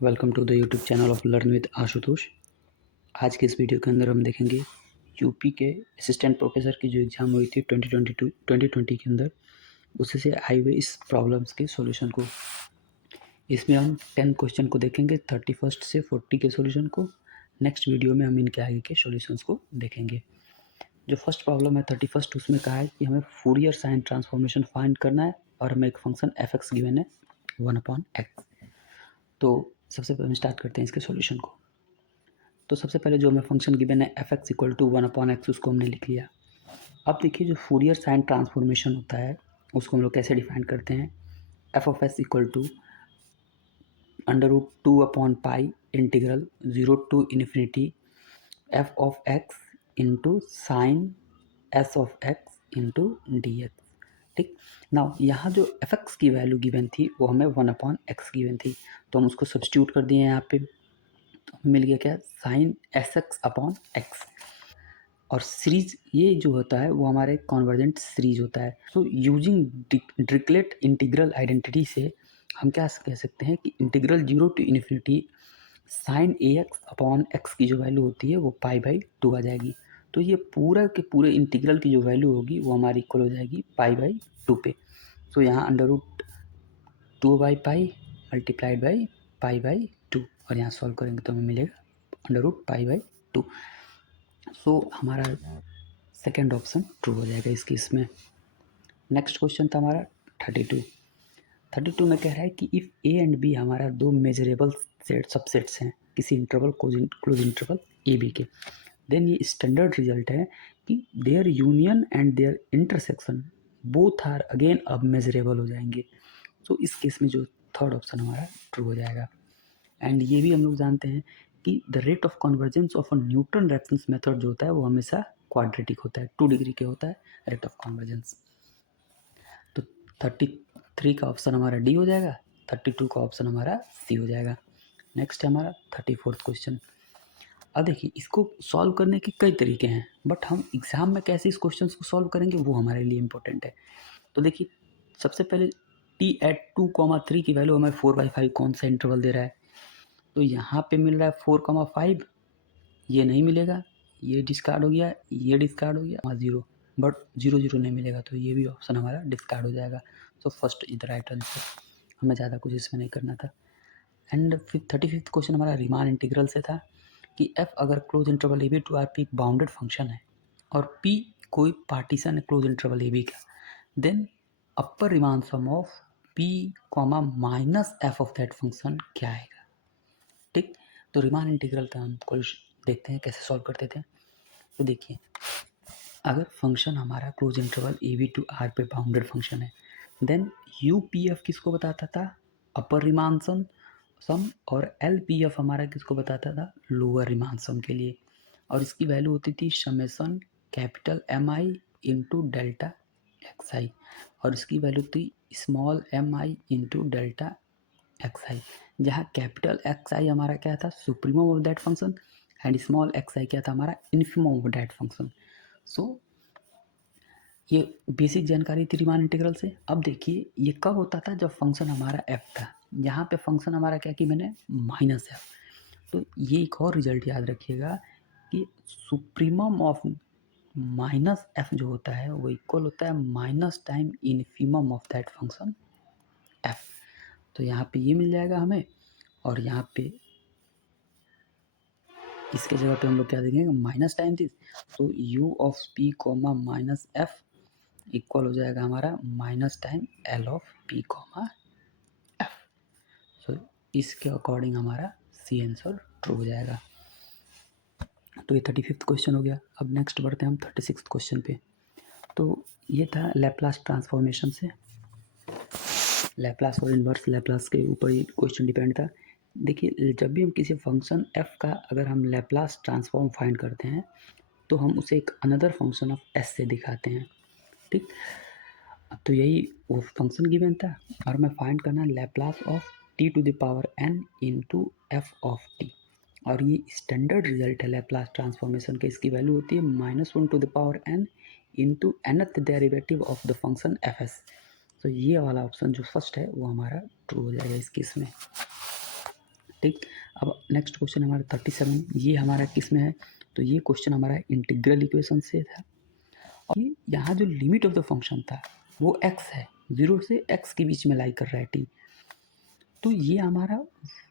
Welcome to the YouTube channel of learn with Ashutosh. आज के इस वीडियो के अंदर हम देखेंगे यूपी के असिस्टेंट प्रोफेसर की जो एग्ज़ाम हुई थी 2020 के अंदर, उससे से आई हुए इस प्रॉब्लम्स के सॉल्यूशन को। इसमें हम 10 क्वेश्चन को देखेंगे, 31 से 40 के सॉल्यूशन को। नेक्स्ट वीडियो में हम इनके आगे के सॉल्यूशंस को देखेंगे। जो फर्स्ट प्रॉब्लम है 31, उसमें कहा है कि हमें फूरियर साइन ट्रांसफॉर्मेशन फाइंड करना है और हमें एक फंक्शन एफ एक्स गिवन है 1/x। तो सबसे पहले हम स्टार्ट करते हैं इसके सॉल्यूशन को। तो सबसे पहले जो हमें फंक्शन गिवन है f x equal to 1/x, उसको हमने लिख लिया। अब देखिए जो फूरियर साइन ट्रांसफॉर्मेशन होता है उसको हम लोग कैसे डिफाइन करते हैं। F of S equal to √2/पाई integral 0 to infinity F of X into sine S of X into D X. ठीक ना, यहाँ जो एफ एक्स की वैल्यू गिवन थी वो हमें 1/x गिवन थी, तो हम उसको सब्स्टिट्यूट कर दिए यहाँ पे। तो मिल गया क्या, sine s x upon x. और सीरीज ये जो होता है वो हमारे कॉन्वर्जेंट सीरीज होता है। So using Dirichlet integral identity से हम क्या कह सकते हैं कि integral 0 to infinity sine a x upon x की जो वैल्यू होती है वो π/2 आ जाएगी। तो ये पूरा के पूरे इंटीग्रल की जो वैल्यू होगी वो हमारी इक्वल हो जाएगी π/2 पे। सो यहाँ √2/π मल्टीप्लाइड बाई π/2 और यहाँ सॉल्व करेंगे तो हमें मिलेगा √π/2। सो हमारा सेकेंड ऑप्शन ट्रू हो जाएगा इस केस में। नेक्स्ट क्वेश्चन था हमारा 32 में कह रहा है कि इफ़ ए एंड बी हमारा दो मेजरेबल सबसेट्स हैं किसी interval close interval a b के, देन ये स्टैंडर्ड रिजल्ट है कि their union and their intersection both are again अब मेजरेबल हो जाएंगे। तो इस केस में जो थर्ड ऑप्शन हमारा ट्रू हो जाएगा। एंड ये भी हम लोग जानते हैं कि the rate of convergence of a Newton reference method जो होता है वो हमेशा क्वाड्रेटिक होता है, 2 डिग्री के होता है रेट ऑफ कन्वर्जेंस। तो 33 का ऑप्शन हमारा डी हो जाएगा, 32 का ऑप्शन हमारा सी हो जाएगा। नेक्स्ट है हमारा 34 क्वेश्चन। अब देखिए इसको सॉल्व करने के कई तरीके हैं, बट हम एग्जाम में कैसे इस क्वेश्चन को सॉल्व करेंगे वो हमारे लिए इंपॉर्टेंट है। तो देखिए सबसे पहले t@2,3 की वैल्यू हमें 4/5 कौन सा इंटरवल दे रहा है, तो यहाँ पे मिल रहा है 4,5, ये नहीं मिलेगा, ये डिस्कार्ड हो गया, ये डिस्कार्ड हो गया, 0, बट 0 0 नहीं मिलेगा, तो ये भी ऑप्शन हमारा डिस्कार्ड हो जाएगा। So first is the right answer, हमें ज़्यादा कुछ इसमें नहीं करना था। एंड फिर 35th क्वेश्चन हमारा रीमान इंटीग्रल से था कि एफ अगर close interval a b to r p एक बाउंडेड फंक्शन है और पी कोई पार्टीशन है क्लोज इंटरवल ए बी का, then upper Riemann sum of P comma minus f of that function क्या आएगा। ठीक, तो रीमान इंटीग्रल का हम देखते हैं कैसे सॉल्व करते थे। तो देखिए अगर फंक्शन हमारा close interval a b to r पे बाउंडेड फंक्शन है, देन यू पी एफ किसको बताता था, अपर रीमान सम, और एल पी एफ हमारा किसको बताता था, लोअर रीमान सम के लिए। और इसकी वैल्यू होती थी summation capital M I into delta X I, और इसकी वैल्यू थी small M I into delta X I, जहाँ कैपिटल एक्स आई हमारा क्या था, supremum of that function, and small X I क्या था हमारा, infimum of that function. So ये बेसिक जानकारी थी रीमान इंटीग्रल से। अब देखिए ये कब होता था, जब फंक्शन हमारा एफ था, यहाँ पे फंक्शन हमारा क्या कि मैंने माइनस एफ। तो ये एक और रिजल्ट याद रखिएगा कि सुप्रीमम ऑफ माइनस एफ जो होता है वो इक्वल होता है minus time infimum of that function F. तो यहाँ पे ये मिल जाएगा हमें, और यहाँ पे इसके जगह पे हम लोग क्या देंगे, माइनस टाइम दिस, तो U of P comma minus F equal हो जाएगा हमारा minus time L of P comma F. So इसके अकॉर्डिंग हमारा सी आंसर ट्रू हो जाएगा। तो ये 35th क्वेश्चन हो गया। अब नेक्स्ट बढ़ते हैं हम 36th क्वेश्चन पे। तो ये था लैप्लास ट्रांसफॉर्मेशन से, लैप्लास और इन्वर्स लैप्लास के ऊपर ये क्वेश्चन डिपेंड था। देखिए जब भी हम किसी फंक्शन एफ का अगर हम लैप्लास ट्रांसफॉर्म फाइंड करते हैं तो हम उसे एक अनदर फंक्शन ऑफ एस से दिखाते हैं। ठीक, तो यही वो फंक्शन गिवन था और हमें फाइंड करना Laplace of t to the power n into f of t, और ये स्टैंडर्ड रिजल्ट है लैप्लास ट्रांसफॉर्मेशन के। इसकी वैल्यू होती है -1 to the power n into nth derivative of the function f s. तो ये वाला ऑप्शन जो फर्स्ट है वो हमारा ट्रू हो जाएगा इस केस में। ठीक। अब नेक्स्ट क्वेश्चन हमारा 37, ये हमारा किस में है? तो ये क्वेश्चन हमारा इंटीग्रल इक्वेशन से था और यहाँ जो लिमिट ऑफ द फंक्शन था वो x है, 0 से x के बीच में लाई कर रहा है t। तो ये हमारा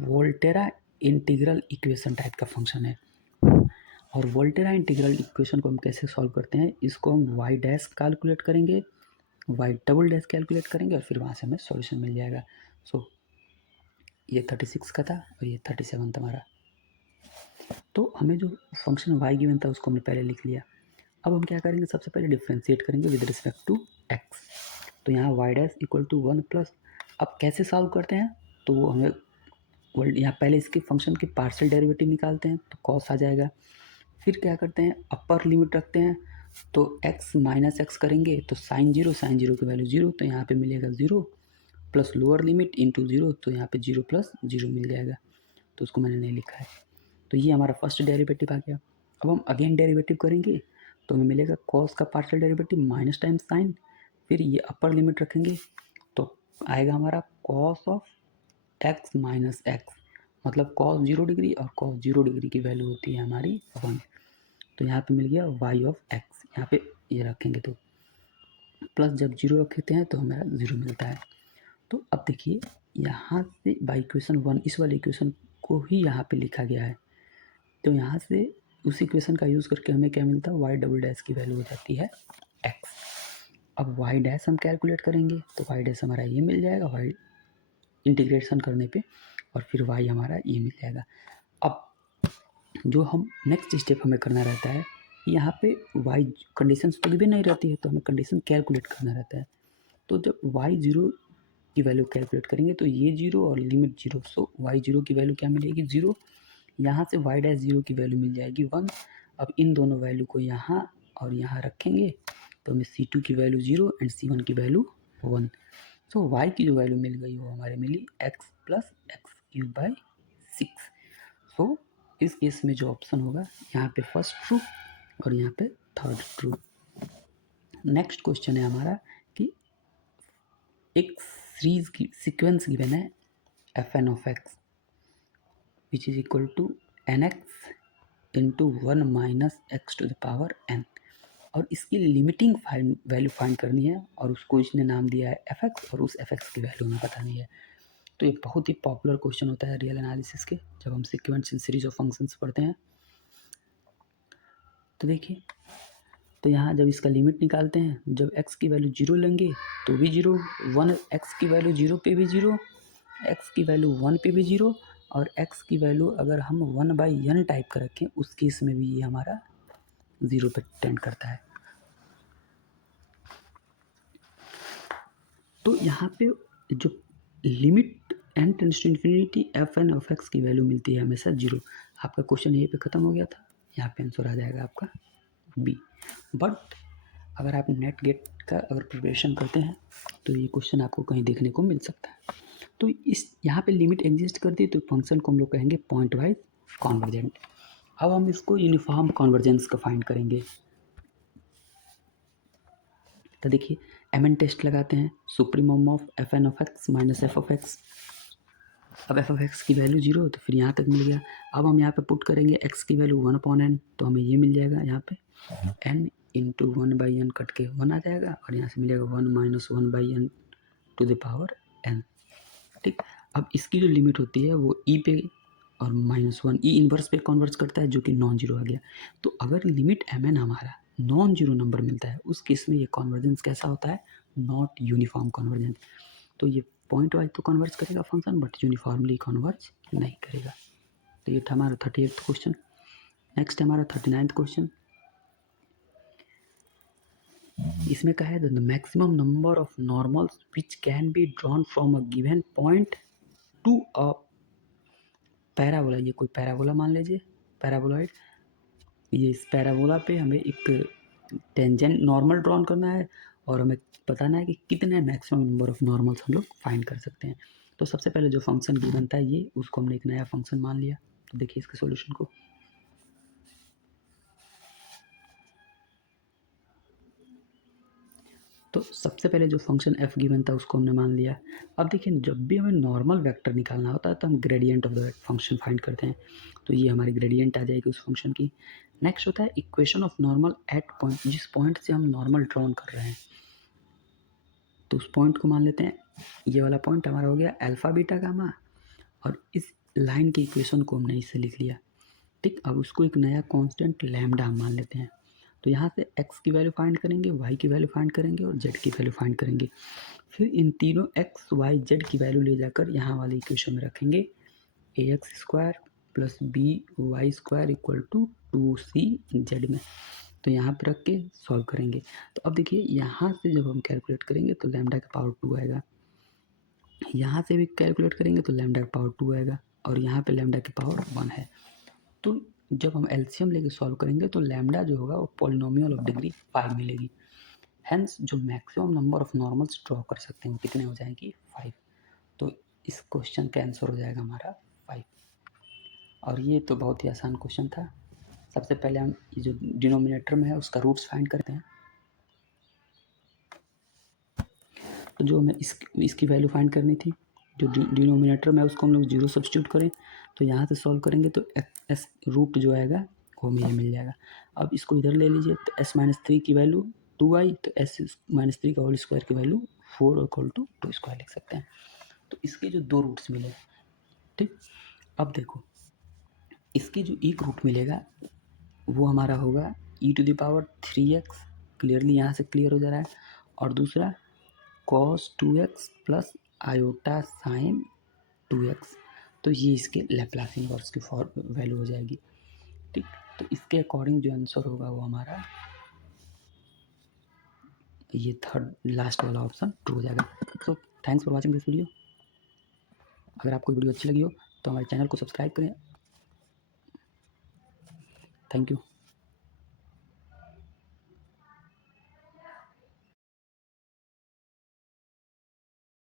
वोल्टेरा इंटीग्रल इक्वेशन टाइप का फंक्शन है। और वोल्टेरा इंटीग्रल इक्वेशन को हम कैसे सॉल्व करते हैं? इसको हम y डैश कैलकुलेट करेंगे, y डबल डैश कैलकुलेट करेंगे और फिर वहाँ से हमें सॉल्यूशन मिल जाएगा। सो ये 36 का था और ये 37 था हमारा। तो हमें जो फंक्शन y गिवन था उसको हमने पहले लिख लिया। अब हम क्या करेंगे? सबसे पहले डिफ्रेंशिएट करेंगे विद रिस्पेक्ट टू x। तो यहाँ y dash equal to 1 plus, अब कैसे सॉल्व करते हैं? तो हमें यहाँ पहले इसके फंक्शन की पार्शियल डेरिवेटिव निकालते हैं तो कॉस आ जाएगा। फिर क्या करते हैं? अपर लिमिट रखते हैं तो x माइनस एक्स करेंगे तो साइन जीरो की वैल्यू 0, तो यहाँ पे मिलेगा 0 प्लस लोअर लिमिट इंटू 0, तो यहाँ पे 0 प्लस 0 मिल जाएगा। तो उसको मैंने नहीं लिखा है। तो ये हमारा फर्स्ट डेरिवेटिव आ गया। अब हम अगेन डेरिवेटिव करेंगे तो हमें मिलेगा कॉस का partial derivative minus time sine, फिर ये अपर लिमिट रखेंगे तो आएगा हमारा cos of x minus x, मतलब कॉस 0 डिग्री और कॉस 0 डिग्री की वैल्यू होती है हमारी 1। तो यहाँ पे मिल गया y ऑफ x, यहाँ पे ये रखेंगे तो प्लस जब 0 रखते हैं तो हमारा 0 मिलता है। तो अब देखिए यहाँ से बाई इक्वेशन 1 इस वाले इक्वेशन को ही यहाँ पे लिखा गया है। तो यहाँ से उस इक्वेशन का यूज़ करके हमें क्या मिलता है? y डबल डैश की वैल्यू हो जाती है x। अब y डैश हम कैलकुलेट करेंगे तो y डैश हमारा ये मिल जाएगा y इंटीग्रेशन करने पे, और फिर y हमारा ये मिल जाएगा। अब जो हम नेक्स्ट स्टेप हमें करना रहता है, यहाँ पे y कंडीशंस तो गिवन नहीं रहती है तो हमें कंडीशन कैलकुलेट करना रहता है। तो जब y 0 की वैल्यू कैलकुलेट करेंगे तो ये 0 और लिमिट 0, सो y 0 की वैल्यू क्या मिलेगी? 0। यहाँ से y डैश 0 की वैल्यू मिल जाएगी 1। अब इन दोनों वैल्यू को यहाँ और यहाँ रखेंगे तो हमें c2 की वैल्यू 0 एंड c1 की वैल्यू 1। सो y की जो वैल्यू मिल गई वो हमारे मिली x plus x cube by 6। सो इस केस में जो ऑप्शन होगा यहाँ पे फर्स्ट ट्रू और यहाँ पे थर्ड ट्रू। नेक्स्ट क्वेश्चन है हमारा कि एक सीरीज की सीक्वेंस गिवन है f n of x which is equal to n x into 1 minus x to the power n, और इसकी लिमिटिंग वैल्यू फाइंड करनी है और उसको इसने नाम दिया है एफ एक्स और उस एफ एक्स की वैल्यू हमें बतानी है। तो ये बहुत ही पॉपुलर क्वेश्चन होता है रियल एनालिसिस के जब हम sequence in series of functions पढ़ते हैं। तो देखिए, तो यहाँ जब इसका लिमिट निकालते हैं, जब x की वैल्यू 0 लेंगे तो भी 0, 1 x की वैल्यू 0 पे भी 0, x की वैल्यू 1 पे भी 0, और x की वैल्यू अगर हम 1/n टाइप कर रखें उस केस में भी ये हमारा 0 पे टेंड करता है। तो यहाँ पे जो limit n tends to infinity f n of x की वैल्यू मिलती है हमेशा 0। आपका क्वेश्चन यहीं पे ख़त्म हो गया था, यहाँ पे आंसर आ जाएगा आपका बी। बट अगर आप नेट गेट का अगर प्रिपरेशन करते हैं तो ये क्वेश्चन आपको कहीं देखने को मिल सकता है। तो इस यहाँ पे लिमिट एग्जिस्ट करती है तो फंक्शन को हम लोग कहेंगे पॉइंट वाइज कॉन्वर्जेंट। अब हम इसको यूनिफॉर्म कॉन्वर्जेंस का फाइंड करेंगे। तो देखिए एम एन टेस्ट लगाते हैं, supremum of f n of x minus f of x. अब एफ ऑफ एक्स की वैल्यू 0 तो फिर यहाँ तक मिल गया। अब हम यहाँ पे पुट करेंगे एक्स की वैल्यू 1/n तो हमें ये मिल जाएगा यहाँ पे n इंटू 1/n कट के 1 आ जाएगा और यहाँ से मिलेगा 1 minus 1/n to the power n। ठीक, अब इसकी जो लिमिट होती है वो e पे और -1 ई इन्वर्स पे कन्वर्स करता है जो कि नॉन जीरो आ गया। तो अगर लिमिट mn हमारा नॉन जीरो नंबर मिलता है उस केस में ये कन्वर्जेंस कैसा होता है? Not uniform convergence. तो ये पॉइंट वाइज तो कन्वर्स करेगा फंक्शन बट यूनिफॉर्मली कन्वर्स नहीं करेगा। तो ये था हमारा 38th क्वेश्चन। नेक्स्ट हमारा 39th क्वेश्चन। इसमें कहा है the maximum number of normals which can be drawn from a given point to a parabola. ये कोई पैराबोला मान लीजिए, पैराबोलाइड। ये इस पैराबोला पे हमें एक टेंजेंट नॉर्मल ड्रॉन करना है और हमें बताना है कि कितने मैक्सिमम नंबर ऑफ नॉर्मल्स हम लोग फाइंड कर सकते हैं। तो सबसे पहले जो फंक्शन गिवन था ये, उसको हमने एक नया फंक्शन मान लिया। तो देखिए इसके सॉल्यूशन को। तो तो सबसे पहले जो फंक्शन एफ गिवन था उसको हमने मान लिया। अब देखिए जब भी हमें नॉर्मल वेक्टर निकालना होता है तो हम gradient of the function find करते हैं, तो ये हमारी ग्रेडियंट आ जाएगी उस फंक्शन की। नेक्स्ट होता है equation of normal at point, जिस पॉइंट से हम नॉर्मल ड्रॉन कर रहे हैं तो उस पॉइंट को मान लेते हैं, ये वाला पॉइंट हमारा हो गया अल्फा बीटा गामा, और इस लाइन की इक्वेशन को हमने इससे लिख लिया। ठीक, अब उसको एक नया कांस्टेंट लैम्डा हम मान लेते हैं। तो यहाँ से x की वैल्यू फाइंड करेंगे, y की वैल्यू फाइंड करेंगे और z की वैल्यू फाइंड करेंगे। फिर इन तीनों x, y, z की वैल्यू ले जाकर यहाँ वाली इक्वेशन में रखेंगे, ax² plus by² equal to 2cz में। तो यहाँ पर रख के सॉल्व करेंगे। तो अब देखिए यहाँ से जब हम कैलकुलेट करेंगे तो लैम्डा का पावर 2 आएगा, यहाँ से भी कैलकुलेट करेंगे तो लैम्डा का पावर 2 आएगा, और यहाँ पे लैम्डा की पावर 1 है। तो जब हम एलसीएम लेके सॉल्व करेंगे तो लैम्डा जो होगा वो पॉलिनोमियल ऑफ डिग्री 5 मिलेगी। हेंस जो maximum number of normals draw कर सकते हैं वो कितने हो जाएंगी, 5। तो इस क्वेश्चन का आंसर हो जाएगा हमारा 5। और ये तो बहुत ही आसान क्वेश्चन था। सबसे पहले हम ये जो डिनोमिनेटर में है उसका रूट्स फाइंड करते हैं। तो जो हमें इसकी वैल्यू फाइंड करनी थी, जो डिनोमिनेटर में है उसको हम लोग 0 सब्स्टिट्यूट करें, तो यहाँ से सॉल्व करेंगे तो एस रूट जो आएगा वो हमें मिल जाएगा। अब इसको इधर ले लीजिए, तो s-3 की वैल्यू 2 आई, तो s-3 का होल स्क्वायर की वैल्यू 4 इक्वल टू 2 स्क्वायर लिख सकते हैं। तो इसके जो 2 रूट्स मिले, ठीक। अब देखो इसके जो एक रूट मिलेगा वो हमारा होगा e⁻3x, क्लियरली यहाँ से क्लियर हो जा रहा है, और दूसरा cos 2x plus iota sine 2x। तो ये इसके लैप्लास इनवर्स की वैल्यू हो जाएगी। ठीक, तो इसके अकॉर्डिंग जो आंसर होगा वो हमारा ये थर्ड लास्ट वाला ऑप्शन ट्रू हो जाएगा। So thanks for watching this video. अगर आपको वीडियो अच्छी लगी हो तो हमारे चैनल को सब्सक्राइब करें। Thank you.